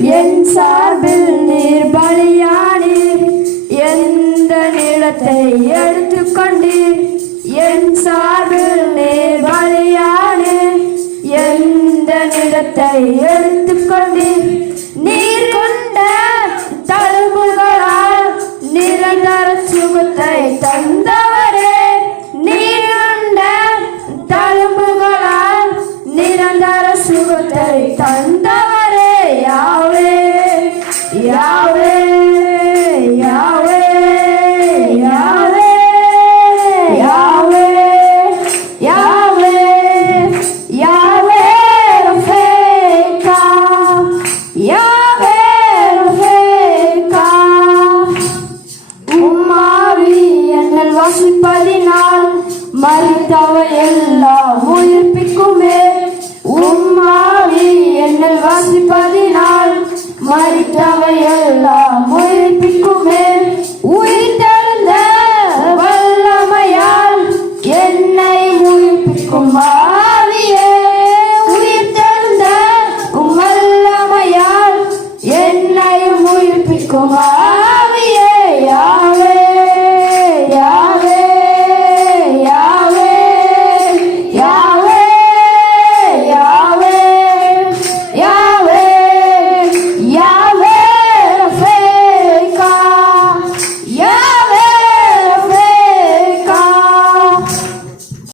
என் சார்பில் நீர் பலியானீர், எந்த நிலத்தை எடுத்துக்கொண்டீர். என் சார்பில் நீர் பலியானீர், எந்த நிலத்தை எடுத்துக்கொண்டீர். நீர் கொண்ட தழும்புகளால் நிரந்தர சுகத்தை தந்தவரே. நீர் கொண்ட தழும்புகளால் நிரந்தர சுகத்தை தந்தவரே. யாவே யாவே யாவே யாவே யாவே யாவே யாவே ரஃபேக்கா யாவே ரஃபேக்கா. உம்மாவி என்னில் வசிப்பதினால் மரித்தவை எல்லாம் உயிர்ப்பிக்குமே. உம்மாவி என்னில் வசிப்பதினால் மரித்தவை எல்லாம் உயிர்ப்பிக்குமே. உயிர்த்தெழுந்த வல்லமையால் என்னை உயிர்ப்பிக்கும் ஆவியே. உயிர்த்தெழுந்த வல்லமையால் என்னை உயிர்ப்பிக்கும் ஆவியே.